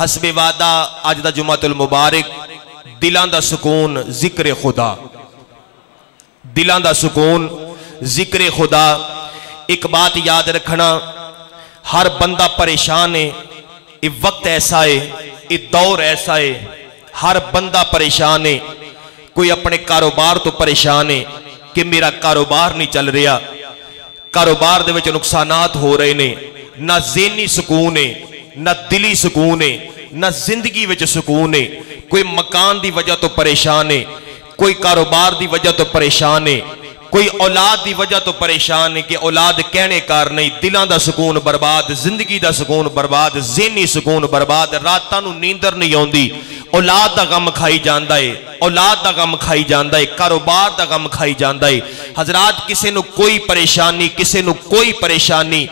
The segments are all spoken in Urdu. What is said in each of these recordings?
حسب وعدہ اج دا جمعۃ المبارک دلاں دا سکون ذکر خدا، دلاں دا سکون ذکر خدا۔ ایک بات یاد رکھنا، ہر بندہ پریشان ہے، یہ وقت ایسا ہے، یہ دور ایسا ہے، ہر بندہ پریشان ہے۔ کوئی اپنے کاروبار تو پریشان ہے کہ میرا کاروبار نہیں چل رہا، کاروبار دے وچ نقصانات ہو رہے نے، نہ ذہنی سکون ہے، نہ دلی سکون ہے، نہ زندگی وچ سکون ہے۔ کوئی مکان دی وجہ تو پریشان ہے، کوئی کاروبار دی وجہ تو پریشان ہے، کوئی اولاد دی وجہ تو پریشان ہے کہ اولاد کہنے کار نہیں۔ دلاں دا سکون برباد، زندگی دا سکون برباد، ذہنی سکون برباد، راتاں نوں نیندر نہیں آوندی، اولاد دا غم کھائی جاندا ہے، اولاد دا غم کھائی جاندا ہے، کاروبار دا غم کھائی جاندا ہے۔ حضرات کسے نو کوئی پریشانی، کسے نو کوئی پریشانی،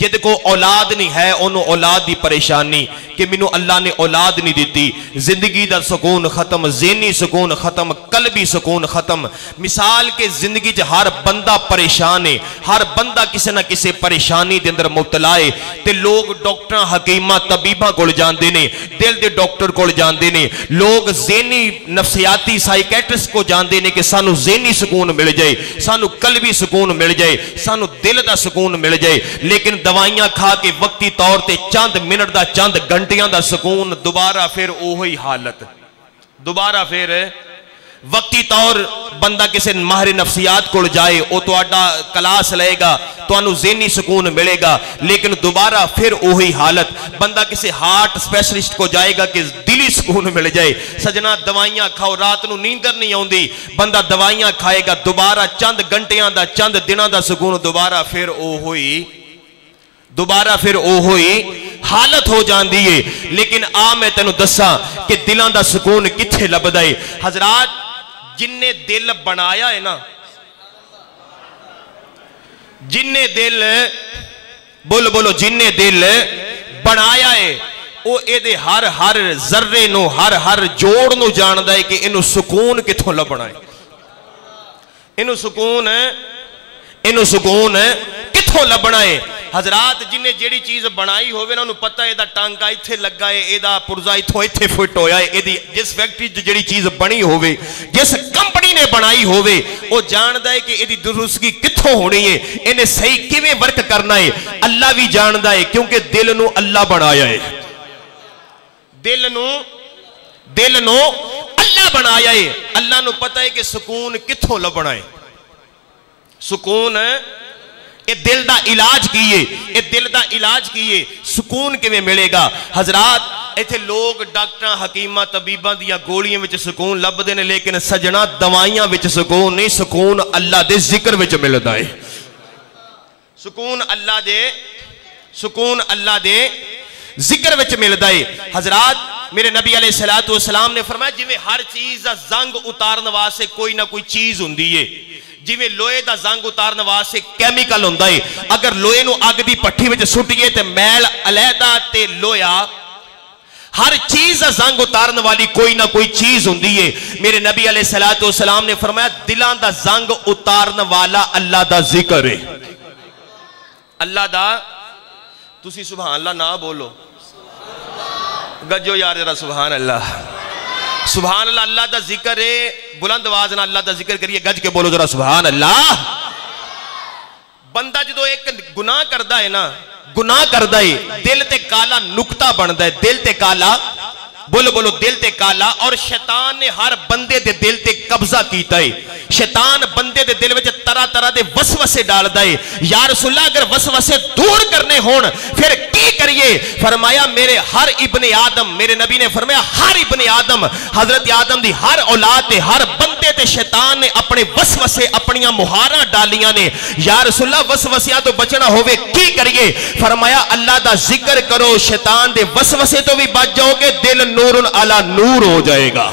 جد کو اولاد نہیں ہے انہوں اولاد دی پریشانی کہ منو اللہ نے اولاد نہیں دیتی۔ زندگی دا سکون ختم، ذہنی سکون ختم، قلبی سکون ختم۔ مثال کے زندگی جا ہر بندہ پریشان ہے، ہر بندہ کسی نہ کسی پریشانی دے اندر مبتلا ہے، تے لوگ ڈاکٹر حکیمہ طبیبہ کول جاندے نے، دل دے ڈاکٹر کول جاندے نے، لوگ ذہنی نفسیاتی سائیکیٹرسٹ کو جاندے نے کہ سانو ذہنی سکون مل جائے، سانو قلبی سکون مل جائے، سانو دل دا سکون مل جائے، لیکن دوائیاں کھا کے وقتی طور تے چند منٹ دا چند گھنٹیاں دا سکون، دوبارہ پھر اوہی حالت، دوبارہ پھر وقتی طور بندہ کسی ماہر نفسیات کو جائے او تو اڈا کلاس لے گا تو انہوں ذہنی سکون ملے گا، لیکن دوبارہ پھر اوہی حالت۔ بندہ کسی ہارٹ سپیشلسٹ کو جائے گا کہ دلی سکون مل جائے۔ سجنہ دوائیاں کھاؤ، رات نو نیندر نہیں آوندی، بندہ دوائیاں کھائے گا، دوبارہ چند گھنٹیاں دا چند دنوں دا سکون، دوبارہ پھر اوہی حالت ہو جاندی ہے۔ لیکن میں تینوں دساں کہ دلاں دا سکون کتھے لبدا ہے۔ حضرات جن نے دل بنایا ہے نا، جن نے دل بولو جن نے دل بنایا ہے وہ اے دے ہر ذرے نو، ہر جوڑ نو جاندا ہے کہ انہوں سکون کتھوں لبنا ہے، انہوں سکون کتھوں لبنا ہے۔ حضرات جن نے جیڑی چیز بنائی ہوئے نا انہوں پتہ ہے دا ٹانکا ایتھے لگا ہے، اے دا پرزا ایتھے فٹ ہویا ہے، اے دی جس فیکٹری جیڑی چیز بنی ہوئے، جس کمپنی نے بنائی ہوئے، وہ جاندہ ہے کہ اے دی درستگی کتھوں ہونی ہے، انہیں صحیح کیویں ورک کرنا ہے۔ اللہ بھی جاندہ ہے کیونکہ دل نو اللہ بنایا ہے، دل نو اللہ بنایا ہے۔ اللہ نو پتہ ہے کہ سکون کتھوں لبنا ہے، سکون اے دل دا علاج کیے، اے دل دا علاج کیے، سکون کے میں ملے گا۔ حضرات ایتھے لوگ ڈاکٹر حکیمہ طبیبہ دیا گولیاں وچ سکون لب دینے، لیکن سجنہ دوائیاں وچ سکون نہیں، سکون اللہ دے ذکر وچ ملدا ہے، سکون اللہ دے ذکر وچ ملدا ہے۔ حضرات میرے نبی علیہ السلام نے فرمایا جی میں ہر چیز دا زنگ اتارن واسطے کوئی نہ کوئی چیز ہوندی ہے، جی میں لوہے دا زنگ اتارن واسطے کیمیکل ہوندا ہے۔ اگر لوہے نو اگ دی پٹھی وچ سٹیے تے میل علیحدہ تے لوہا، ہر چیز دا زنگ اتارن والی کوئی نہ کوئی چیز ہوندی ہے۔ میرے نبی علیہ السلام نے فرمایا دلاں دا زنگ اتارن والا اللہ دا ذکر ہے، اللہ دا، تسی سبحان اللہ نہ بولو، گجو یار ذرا سبحان اللہ، سبحان اللہ، اللہ دا ذکر ہے، بلند آواز نہ اللہ دا ذکر کریے، گج کے بولو ذرا سبحان اللہ۔ بندہ جدو ایک گناہ کردہ ہے نا، گناہ کردہ ہے، دل تے کالا نکتہ بندہ ہے، دل تے کالا، بولو دل تے کالا، اور شیطان نے ہر بندے دے دل تے قبضہ کیتا ہے۔ شیطان بندے دے دل وچ طرح دے وسوسے ڈالدا ہے۔ یا رسول اللہ اگر وسوسے دور کرنے ہون پھر کی کریے؟ فرمایا میرے ہر ابن آدم، میرے نبی نے فرمایا ہر ابن آدم، حضرت آدم دی ہر اولاد تے ہر بندے تے شیطان نے اپنے وسوسے اپنیاں مہاراں ڈالیاں نے۔ یا رسول اللہ وسوسیاں تو بچنا ہوئے کی کریے؟ فرمایا اللہ دا ذکر کرو، شیطان دے وسوسے تو بھی بچ جاؤ گے، دل نور علی نور ہو جائے گا،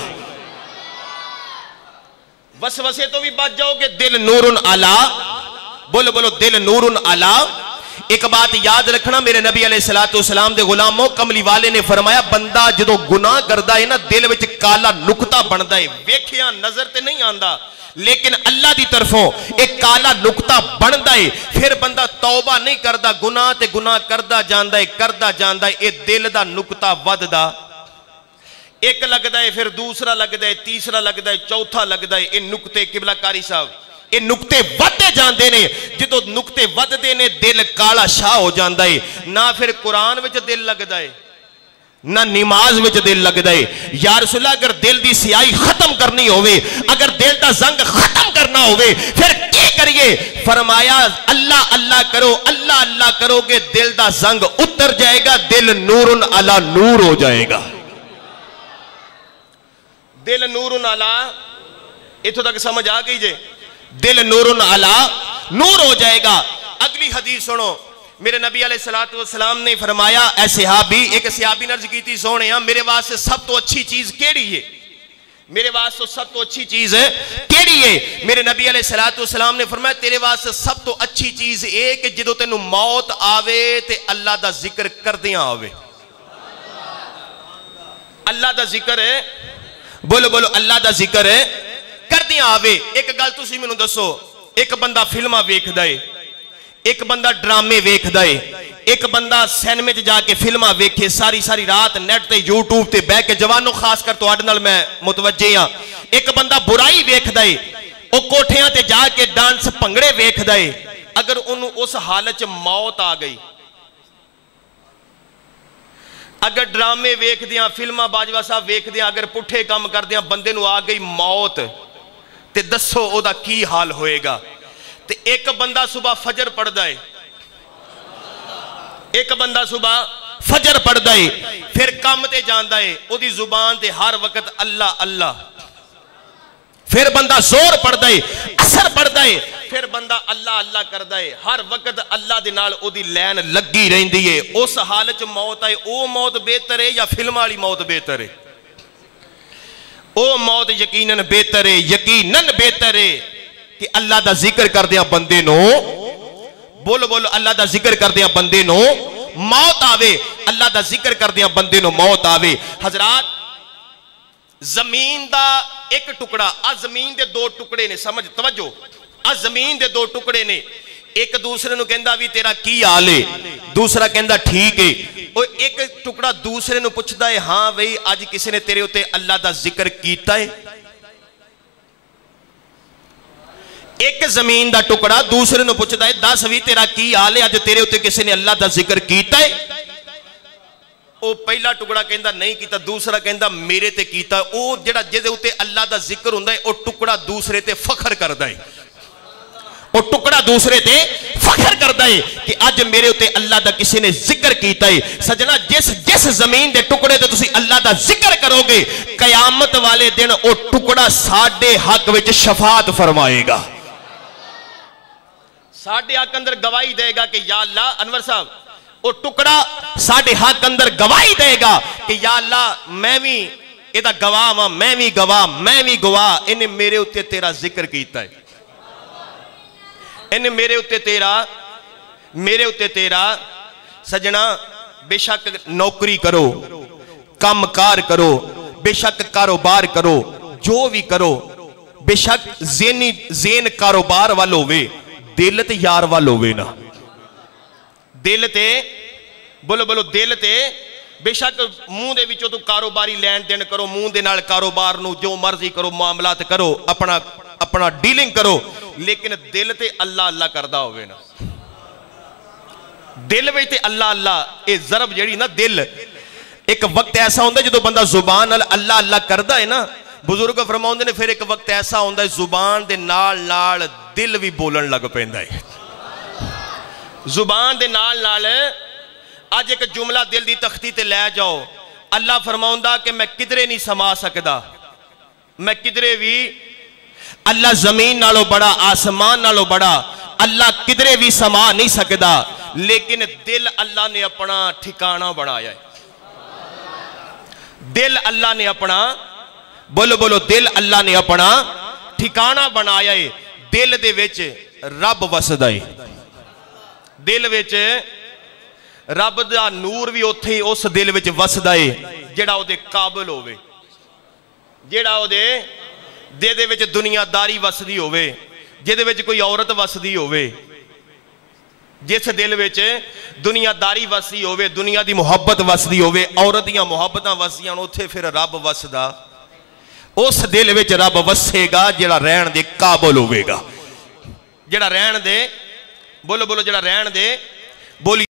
وسوسے تو بھی بچ جاؤ گے، دل نور علی، بولو دل نور علی۔ ایک بات یاد رکھنا، میرے نبی علیہ السلام دے غلاموں کملی والے نے فرمایا بندہ جدو گناہ کردہ ہے نا دل وچ کالا نکتہ بندہ ہے، ویکھیاں نظر تے نہیں آندہ لیکن اللہ دی طرفوں ایک کالا نقطہ بندا ہے، پھر بندہ توبہ نہیں کردا، گناہ تے گناہ کردا جاندا ہے، اے دل دا نقطہ وددا، ایک لگدا ہے، پھر دوسرا لگدا ہے، تیسرا لگدا ہے، چوتھا لگدا ہے، اے نقطے قبلہ کاری صاحب اے نقطے ودے جاندے نے، جدوں نقطے وددے نے دل کالا شاہ ہو جاندا ہے، نہ پھر قرآن وچ دل لگدا ہے نہ نماز وچ دل لگدا ہے۔ یا رسول اللہ اگر دل دی سیاہی ختم کرنی ہوئے، اگر دل دا زنگ ختم کرنا ہوئے، پھر کی کریے؟ فرمایا اللہ اللہ کرو، اللہ اللہ کرو گے دل دا زنگ اتر جائے گا، دل نور علی نور ہو جائے گا، دل نور علی، اتھو تک سمجھ آ گئی جے، دل نور علی نور ہو جائے گا۔ اگلی حدیث سنو، میرے نبی علیہ السلام نے فرمایا، اے صحابی، ایک صحابی نے عرض کی تھی، سونے میرے واسطے سب تو اچھی چیز کیڑی ہے؟ میرے واسطے سب تو اچھی چیز ہے کیڑی ہے؟ میرے نبی علیہ السلام نے فرمایا تیرے واسطے سب تو اچھی چیز اے کہ جدو تینوں موت آوے تے اللہ دا ذکر کر دیاں آوے۔ اللہ دا ذکر ہے، بولو بولو اللہ دا ذکر ہے کر دیاں آوے۔ ایک گل تسی مینوں دسو، ایک بندہ فلماں ویکھدا ہے، ایک بندہ ڈرامے ویکھدا ہے، ایک بندہ سینمے جا کے فلماں ویکھے، ساری ساری رات نیٹ تے یوٹیوب تے بیٹھ کے، جوانوں خاص کر تواڈے نال میں متوجہ ہاں، ایک بندہ برائی ویکھدا ہے، او کوٹھیاں تے جا کے ڈانس پنگڑے ویکھدا ہے، اگر انہوں اس حالت موت آ گئی، اگر ڈرامے ویکھ دیاں، فلماں باجوہ صاحب ویکھ دیاں، اگر پٹھے کام کر دیاں، بندے نو آ گئی موت، تے دسو او دا کی حال ہوئے گا؟ تے ایک بندہ صبح فجر پڑھ دائے، ایک بندہ صبح فجر پڑھ دائے، پھر کام تے جان دائے، او دی زبان تے ہر وقت اللہ اللہ، پھر بندہ زور پڑھ دائے، اثر پڑھ دائے، پھر بندہ اللہ اللہ کر دائے، ہر وقت اللہ دے نال او دی لین لگی رہن دیئے، اس حالت موت آئے، او موت بہتر ہے یا فلم والی موت بہتر ہے؟ او موت یقیناً بہتر ہے، یقیناً بہتر ہے کہ اللہ دا ذکر کر دیا بندے نو، بولو بولو اللہ دا ذکر کر دیا بندے نو موت آوے، اللہ دا ذکر کر دیا بندے نو موت آوے۔ حضرات زمین دا ایک ٹکڑا، زمین دے دو ٹکڑے نے، سمجھ توجہ، زمین دے دو ٹکڑے نے، ایک دوسرے نو کہندہ بھی تیرا کی حال ہے، دوسرا کہندہ ٹھیک ہے، اور ایک ٹکڑا دوسرے نو پوچھدا ہے ہاں بھئی آج کسی نے تیرے ہوتے اللہ دا ذکر کیتا ہے؟ ایک زمین دا ٹکڑا دوسرے نو پوچھدا ہے دس بھی تیرا کی حال ہے آج تیرے ہوتے کسی نے اللہ دا ذکر کیتا ہے؟ او پہلا ٹکڑا کہندہ نہیں کیتا، دوسرا کہندہ میرے تے کیتا، او جڑا جدے ہوتے اللہ دا ذکر ہوندہ ہے او ٹکڑا دوسرے تے فخر کردہ ہے، او ٹکڑا دوسرے تے فخر کردہ ہے کہ آج میرے ہوتے اللہ دا کسی نے ذکر کیتا ہے۔ سجنہ جس زمین دے ٹکڑے تے تسی اللہ دا ذکر کرو گے، قیامت والے دن او ٹکڑا ساڑھے حق وچ شفاعت فرمائے گا، ساڑھے حق اندر گواہی دے گا کہ یا اللہ، انور صاحب او ٹکڑا ساڑھے حق اندر گواہی دے گا کہ یا اللہ میں بھی ایدہ گواہ ہاں، میں بھی گواہ، انہیں میرے ہوتے تیرا ذکر کیتا ہے، انہیں میرے ہوتے تیرا سجنہ بے شک نوکری کرو، کام کار کرو، بے شک کاروبار کرو، جو بھی کرو، بے شک زین کاروبار والو ہوئے، دل تے یار والو ہوئے نا، دل تے بولو بولو دل تے بے شک منہ دے وچوں تو کاروباری لین دین کرو، منہ دے نال کاروبار نو جو مرضی کرو، معاملات کرو، اپنا ڈیلنگ کرو، لیکن دل تے اللہ اللہ کردہ ہوئے نا، دل وے تے اللہ اللہ، اے ضرب جڑی نا دل، ایک وقت ایسا ہوندہ جدو بندہ زبان اللہ اللہ کردہ ہے نا، بزرگ فرماؤندے نے پھر ایک وقت ایسا ہوندہ ہے زبان دے نال نال دل بھی بولن لگ پہندہ ہے، زبان دے نال نال آج ایک جملہ دل دی تختی تے لے جاؤ، اللہ فرماؤندہ کہ میں کدرے نہیں سما سکدا، میں کدرے بھی، اللہ زمین نالو بڑا، آسمان نالو بڑا، اللہ کدرے بھی سما نہیں سکدا، لیکن دل اللہ نے اپنا ٹھکانہ بنایا ہے، دل اللہ نے اپنا، بولو بولو دل اللہ نے اپنا ٹھکانہ بنایا ہے، دل دے وچ رب وسدا ہے، دل وچ رب دا نور بھی اوتھے اس دل وچ وسدا ہے جڑا او دے قابل ہوئے، جڑا او دے ਜਿਹਦੇ ਵਿੱਚ ਦੁਨੀਆਦਾਰੀ ਵਸਦੀ ਹੋਵੇ, ਜਿਹਦੇ ਵਿੱਚ ਕੋਈ ਔਰਤ ਵਸਦੀ ਹੋਵੇ, ਜਿਸ ਦਿਲ ਵਿੱਚ ਦੁਨੀਆਦਾਰੀ ਵਸਦੀ ਹੋਵੇ, ਦੁਨੀਆ ਦੀ ਮੁਹੱਬਤ ਵਸਦੀ ਹੋਵੇ, ਔਰਤ ਦੀਆਂ ਮੁਹੱਬਤਾਂ ਵਸਦੀਆਂ ਹੋਣ, ਉੱਥੇ ਫਿਰ ਰੱਬ ਵਸਦਾ। ਉਸ ਦਿਲ ਵਿੱਚ ਰੱਬ ਵਸੇਗਾ ਜਿਹੜਾ ਰਹਿਣ ਦੇ ਕਾਬਲ ਹੋਵੇਗਾ, ਜਿਹੜਾ ਰਹਿਣ ਦੇ, ਬੋਲੋ ਬੋਲੋ, ਜਿਹੜਾ ਰਹਿਣ ਦੇ, ਬੋਲੀ